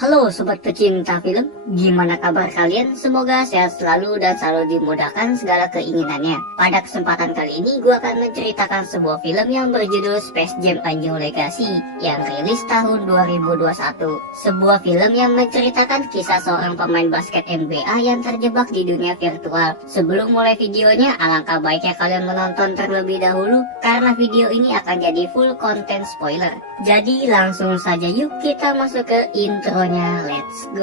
Halo sobat pecinta film, gimana kabar kalian? Semoga sehat selalu dan selalu dimudahkan segala keinginannya. Pada kesempatan kali ini gue akan menceritakan sebuah film yang berjudul Space Jam: A New Legacy yang rilis tahun 2021. Sebuah film yang menceritakan kisah seorang pemain basket NBA yang terjebak di dunia virtual. Sebelum mulai videonya, alangkah baiknya kalian menonton terlebih dahulu karena video ini akan jadi full content spoiler. Jadi langsung saja yuk kita masuk ke intronya. Let's go.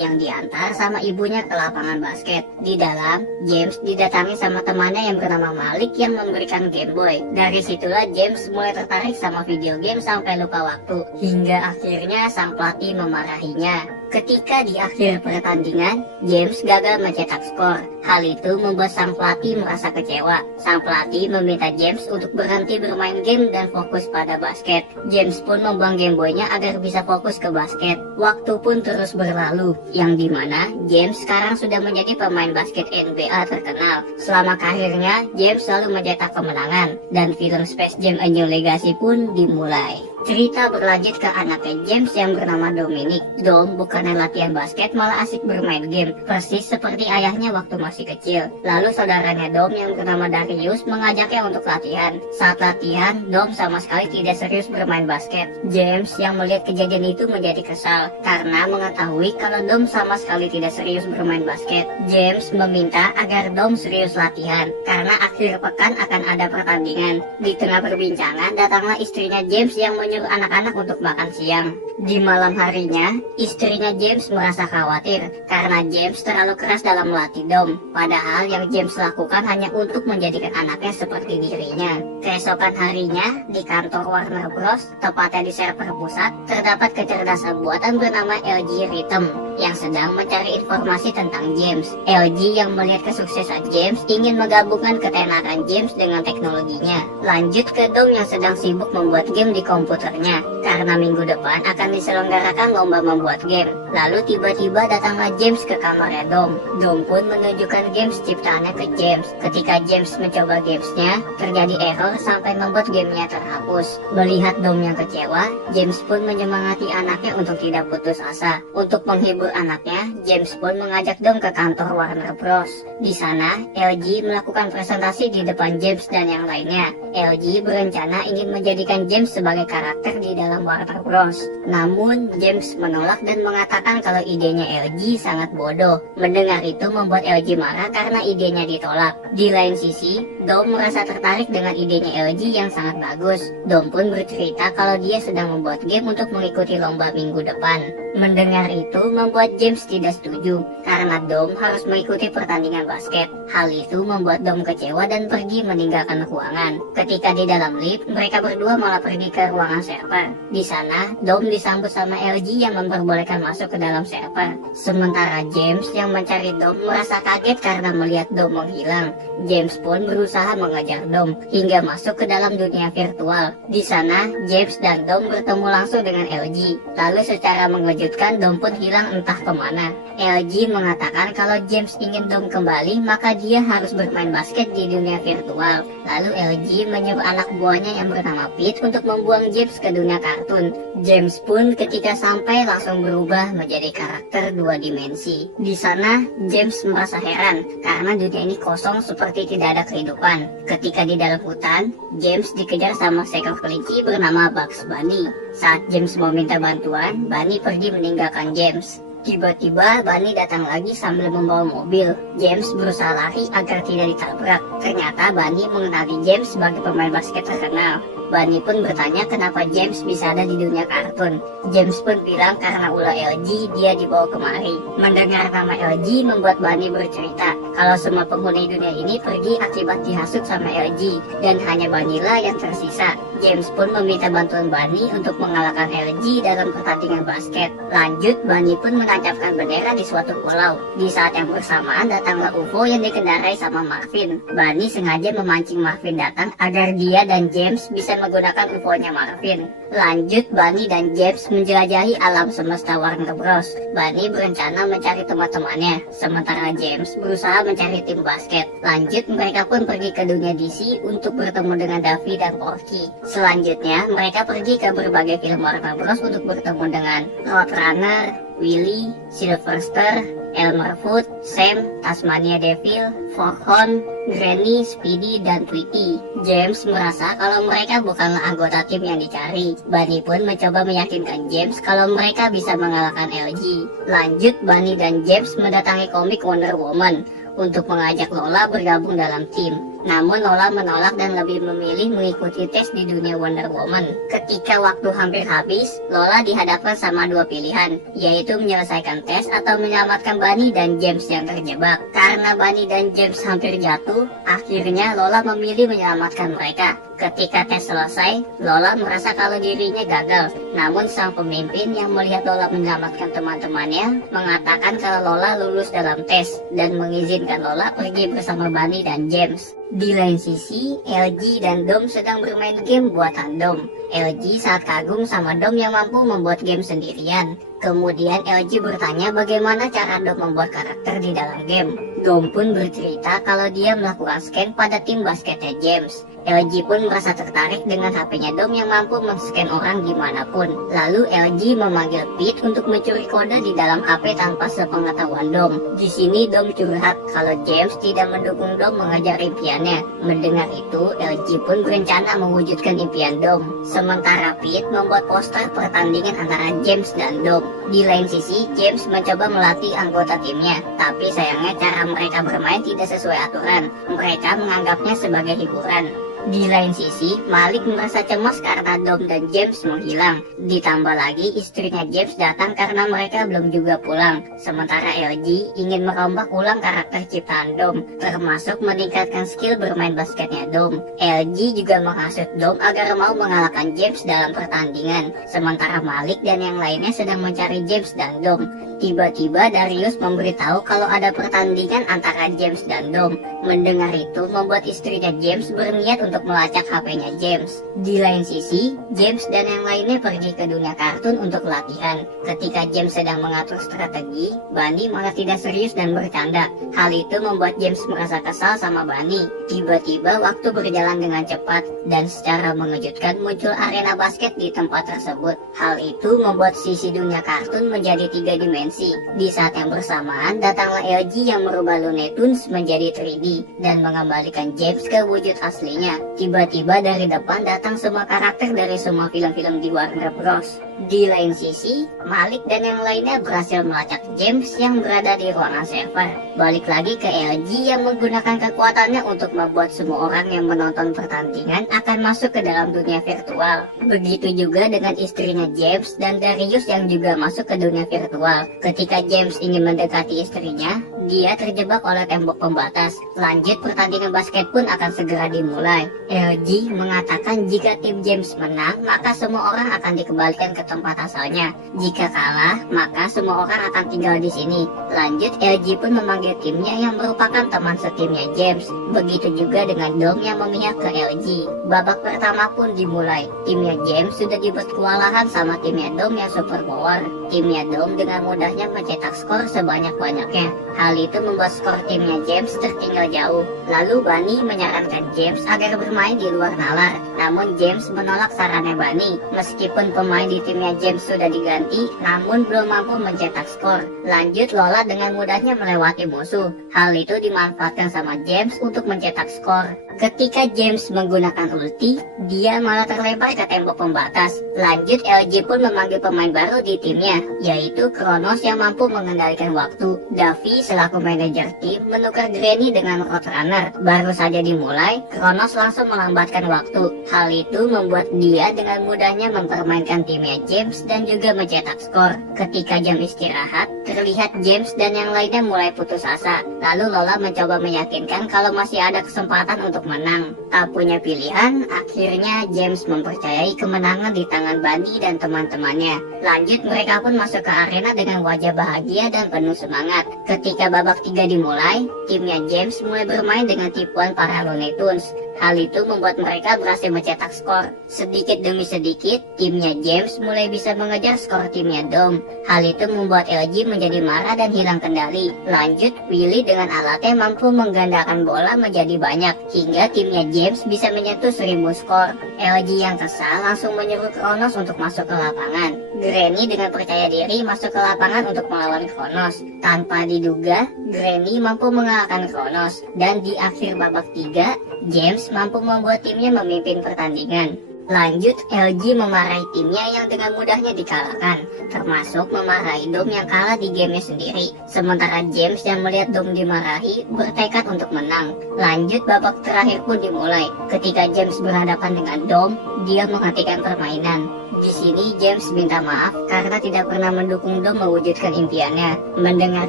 Yang diantar sama ibunya ke lapangan basket. Di dalam, James didatangi sama temannya yang bernama Malik yang memberikan Game Boy. Dari situlah James mulai tertarik sama video game sampai lupa waktu. Hingga akhirnya sang pelatih memarahinya. Ketika di akhir pertandingan, James gagal mencetak skor. Hal itu membuat sang pelatih merasa kecewa. Sang pelatih meminta James untuk berhenti bermain game dan fokus pada basket. James pun membuang Game Boy-nya agar bisa fokus ke basket. Waktu pun terus berlalu, yang dimana James sekarang sudah menjadi pemain basket NBA terkenal. Selama karirnya, James selalu mencetak kemenangan, dan film Space Jam: A New Legacy pun dimulai. Cerita berlanjut ke anaknya James yang bernama Dominic. Dom bukannya latihan basket, malah asik bermain game, persis seperti ayahnya waktu masih kecil. Lalu saudaranya Dom yang bernama Darius mengajaknya untuk latihan. Saat latihan, Dom sama sekali tidak serius bermain basket. James yang melihat kejadian itu menjadi kesal karena mengetahui kalau Dom sama sekali tidak serius bermain basket. James meminta agar Dom serius latihan karena akhir pekan akan ada pertandingan. Di tengah perbincangan, datanglah istrinya James yang menyuruh anak-anak untuk makan siang. Di malam harinya, istrinya James merasa khawatir karena James terlalu keras dalam melatih Dom. Padahal yang James lakukan hanya untuk menjadikan anaknya seperti dirinya. Keesokan harinya, di kantor Warner Bros, tepatnya di server pusat, terdapat kecerdasan buatan bernama LG Rhythm yang sedang mencari informasi tentang James. LG yang melihat kesuksesan James ingin menggabungkan ketenaran James dengan teknologinya. Lanjut ke Dom yang sedang sibuk membuat game di komputernya karena minggu depan akan diselenggarakan lomba membuat game. Lalu tiba-tiba datanglah James ke kamarnya Dom. Dom pun menunjukkan games ciptaannya ke James. Ketika James mencoba gamesnya, terjadi error sampai membuat gamenya terhapus. Melihat Dom yang kecewa, James pun menyemangati anaknya untuk tidak putus asa. Untuk menghibur anaknya, James pun mengajak Dom ke kantor Warner Bros. Di sana, LG melakukan presentasi di depan James dan yang lainnya. LG berencana ingin menjadikan James sebagai karakter di dalam Warner Bros. Namun, James menolak dan mengatakan kalau idenya LG sangat bodoh. Mendengar itu membuat LG marah karena idenya ditolak. Di lain sisi, Dom merasa tertarik dengan idenya LG yang sangat bagus. Dom pun bercerita kalau dia sedang membuat game untuk mengikuti lomba minggu depan. Mendengar itu membuat James tidak setuju karena Dom harus mengikuti pertandingan basket. Hal itu membuat Dom kecewa dan pergi meninggalkan ruangan. Ketika di dalam lift, mereka berdua malah pergi ke ruangan server. Di sana, Dom disambut sama LG yang memperbolehkan masuk ke dalam server. Sementara James yang mencari Dom merasa kaget karena melihat Dom menghilang. James pun berusaha mengejar Dom hingga masuk ke dalam dunia virtual. Di sana, James dan Dom bertemu langsung dengan LG. Lalu secara mengejutkan, Dom pun hilang entah kemana. LG mengatakan kalau James ingin Dom kembali, maka dia harus bermain basket di dunia virtual. Lalu LG menyuruh anak buahnya yang bernama Pete untuk membuang James ke dunia kartun. James pun ketika sampai langsung berubah menjadi karakter dua dimensi. Di sana, James merasa heran karena dunia ini kosong seperti tidak ada kehidupan. Ketika di dalam hutan, James dikejar sama seekor kelinci bernama Bugs Bunny. Saat James mau minta bantuan, Bunny pergi meninggalkan James. Tiba-tiba Bunny datang lagi sambil membawa mobil. James berusaha lari agar tidak ditabrak. Ternyata Bunny mengenali James sebagai pemain basket terkenal. Bunny pun bertanya kenapa James bisa ada di dunia kartun. James pun bilang karena ulah LG dia dibawa kemari. Mendengar nama LG membuat Bunny bercerita kalau semua penghuni dunia ini pergi akibat dihasut sama LG dan hanya Bunny lah yang tersisa. James pun meminta bantuan Bunny untuk mengalahkan LG dalam pertandingan basket. Lanjut, Bunny pun menancapkan bendera di suatu pulau. Di saat yang bersamaan datanglah UFO yang dikendarai sama Marvin. Bunny sengaja memancing Marvin datang agar dia dan James bisa dengan menggunakan UFO-nya Marvin. Lanjut, Bunny dan James menjelajahi alam semesta Warner Bros. Bunny berencana mencari teman-temannya, sementara James berusaha mencari tim basket. Lanjut, mereka pun pergi ke dunia DC untuk bertemu dengan Daffy dan Porky. Selanjutnya, mereka pergi ke berbagai film Warner Bros. Untuk bertemu dengan Roadrunner, Willy, Sylvester, Elmer Fudd, Sam, Tasmania Devil, Foghorn, Granny, Speedy, dan Tweety. James merasa kalau mereka bukanlah anggota tim yang dicari. Bunny pun mencoba meyakinkan James kalau mereka bisa mengalahkan LG. Lanjut, Bunny dan James mendatangi komik Wonder Woman untuk mengajak Lola bergabung dalam tim. Namun Lola menolak dan lebih memilih mengikuti tes di dunia Wonder Woman. Ketika waktu hampir habis, Lola dihadapkan sama dua pilihan, yaitu menyelesaikan tes atau menyelamatkan Bunny dan James yang terjebak. Karena Bunny dan James hampir jatuh, akhirnya Lola memilih menyelamatkan mereka. Ketika tes selesai, Lola merasa kalau dirinya gagal. Namun sang pemimpin yang melihat Lola menyelamatkan teman-temannya mengatakan kalau Lola lulus dalam tes dan mengizinkan Lola pergi bersama Bunny dan James. Di lain sisi, LG dan Dom sedang bermain game buatan Dom. LG saat kagum sama Dom yang mampu membuat game sendirian. Kemudian LG bertanya bagaimana cara Dom membuat karakter di dalam game. Dom pun bercerita kalau dia melakukan scan pada tim basketnya James. LG pun merasa tertarik dengan HP-nya Dom yang mampu men-scan orang dimanapun. Lalu LG memanggil Pete untuk mencuri kode di dalam HP tanpa sepengetahuan Dom. Di sini Dom curhat kalau James tidak mendukung Dom mengejar impiannya. Mendengar itu, LG pun berencana mewujudkan impian Dom. Sementara Pete membuat poster pertandingan antara James dan Dom. Di lain sisi, James mencoba melatih anggota timnya, tapi sayangnya cara mereka bermain tidak sesuai aturan. Mereka menganggapnya sebagai hiburan. Di lain sisi, Malik merasa cemas karena Dom dan James menghilang. Ditambah lagi istrinya James datang karena mereka belum juga pulang. Sementara LG ingin merombak ulang karakter ciptaan Dom, termasuk meningkatkan skill bermain basketnya Dom. LG juga menghasut Dom agar mau mengalahkan James dalam pertandingan. Sementara Malik dan yang lainnya sedang mencari James dan Dom. Tiba-tiba Darius memberitahu kalau ada pertandingan antara James dan Dom. Mendengar itu membuat istrinya James berniat untuk melacak HP-nya James. Di lain sisi, James dan yang lainnya pergi ke dunia kartun untuk latihan. Ketika James sedang mengatur strategi, Bunny malah tidak serius dan bercanda. Hal itu membuat James merasa kesal sama Bunny. Tiba-tiba waktu berjalan dengan cepat dan secara mengejutkan muncul arena basket di tempat tersebut. Hal itu membuat sisi dunia kartun menjadi 3 dimensi. Di saat yang bersamaan, datanglah LG yang merubah Looney Tunes menjadi 3D dan mengembalikan James ke wujud aslinya. Tiba-tiba dari depan datang semua karakter dari semua film-film di Warner Bros. Di lain sisi, Malik dan yang lainnya berhasil melacak James yang berada di ruangan server. Balik lagi ke LG yang menggunakan kekuatannya untuk membuat semua orang yang menonton pertandingan akan masuk ke dalam dunia virtual. Begitu juga dengan istrinya James dan Darius yang juga masuk ke dunia virtual. Ketika James ingin mendekati istrinya, dia terjebak oleh tembok pembatas. Lanjut, pertandingan basket pun akan segera dimulai. LG mengatakan jika tim James menang, maka semua orang akan dikembalikan ke tempat asalnya. Jika kalah, maka semua orang akan tinggal di sini. Lanjut, LG pun memanggil timnya yang merupakan teman setimnya James. Begitu juga dengan Dom yang memihak ke LG. Babak pertama pun dimulai. Timnya James sudah dibuat kewalahan sama timnya Dom yang super power. Timnya Dom dengan mudahnya mencetak skor sebanyak-banyaknya. Hal itu membuat skor timnya James tertinggal jauh. Lalu Bunny menyarankan James agar bermain di luar nalar. Namun James menolak sarannya Bunny. Meskipun pemain di timnya James sudah diganti, namun belum mampu mencetak skor. Lanjut, Lola dengan mudahnya melewati musuh. Hal itu dimanfaatkan sama James untuk mencetak skor. Ketika James menggunakan ulti, dia malah terlempar ke tembok pembatas. Lanjut, LG pun memanggil pemain baru di timnya, yaitu Kronos yang mampu mengendalikan waktu. Daffy selaku manajer tim menukar Granny dengan Roadrunner. Baru saja dimulai, Kronos langsung melambatkan waktu. Hal itu membuat dia dengan mudahnya mempermainkan timnya James dan juga mencetak skor. Ketika jam istirahat, terlihat James dan yang lainnya mulai putus asa. Lalu Lola mencoba meyakinkan kalau masih ada kesempatan untuk menang. Tak punya pilihan, akhirnya James mempercayai kemenangan di tangan Bunny dan teman-temannya. Lanjut, mereka pun masuk ke arena dengan wajah bahagia dan penuh semangat. Ketika babak 3 dimulai, timnya James mulai bermain dengan tipuan para Looney Tunes. Hal itu membuat mereka berhasil mencetak skor. Sedikit demi sedikit, timnya James mulai bisa mengejar skor timnya Dom. Hal itu membuat LG menjadi marah dan hilang kendali. Lanjut, Willy dengan alatnya mampu menggandakan bola menjadi banyak, hingga timnya James bisa menyentuh 1000 skor. LG yang kesal langsung menyuruh Kronos untuk masuk ke lapangan. Granny dengan percaya diri masuk ke lapangan untuk melawan Kronos. Tanpa diduga, Granny mampu mengalahkan Kronos. Dan di akhir babak 3, James mampu membuat timnya memimpin pertandingan. Lanjut, LG memarahi timnya yang dengan mudahnya dikalahkan, termasuk memarahi Dom yang kalah di gamenya sendiri. Sementara James yang melihat Dom dimarahi bertekad untuk menang. Lanjut, babak terakhir pun dimulai. Ketika James berhadapan dengan Dom, dia menghentikan permainan. Di sini James minta maaf karena tidak pernah mendukung Dom mewujudkan impiannya. Mendengar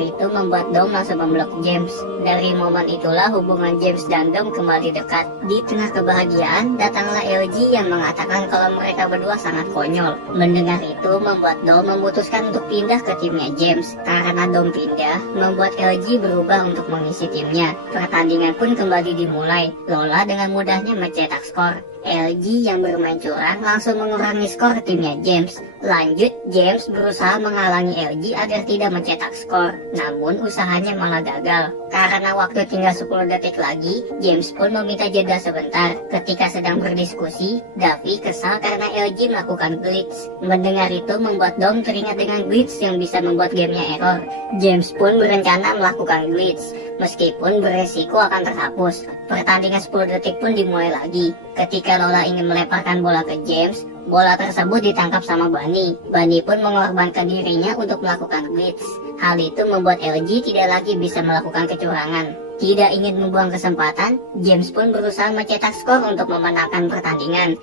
itu membuat Dom langsung memeluk James. Dari momen itulah hubungan James dan Dom kembali dekat. Di tengah kebahagiaan, datanglah LG yang mengatakan kalau mereka berdua sangat konyol. Mendengar itu membuat Dom memutuskan untuk pindah ke timnya James. Karena Dom pindah, membuat LG berubah untuk mengisi timnya. Pertandingan pun kembali dimulai. Lola dengan mudahnya mencetak skor. LG yang bermain curang langsung mengurangi skor timnya James. Lanjut, James berusaha menghalangi LG agar tidak mencetak skor. Namun usahanya malah gagal. Karena waktu tinggal 10 detik lagi, James pun meminta jeda sebentar. Ketika sedang berdiskusi, Davi kesal karena LG melakukan glitch. Mendengar itu membuat Dom teringat dengan glitch yang bisa membuat gamenya error. James pun berencana melakukan glitch, meskipun beresiko akan terhapus. Pertandingan 10 detik pun dimulai lagi. Ketika Lola ingin melemparkan bola ke James, bola tersebut ditangkap sama Bunny. Bunny pun mengorbankan dirinya untuk melakukan glitch. Hal itu membuat LG tidak lagi bisa melakukan kecurangan. Tidak ingin membuang kesempatan, James pun berusaha mencetak skor untuk memenangkan pertandingan.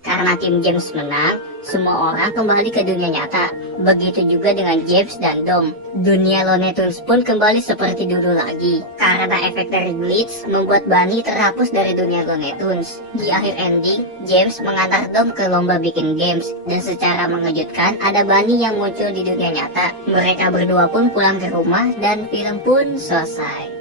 Karena tim James menang, semua orang kembali ke dunia nyata. Begitu juga dengan James dan Dom. Dunia Looney Tunes pun kembali seperti dulu lagi. Karena efek dari glitch membuat Bunny terhapus dari dunia Looney Tunes. Di akhir ending, James mengantar Dom ke lomba bikin games. Dan secara mengejutkan, ada Bunny yang muncul di dunia nyata. Mereka berdua pun pulang ke rumah dan film pun selesai.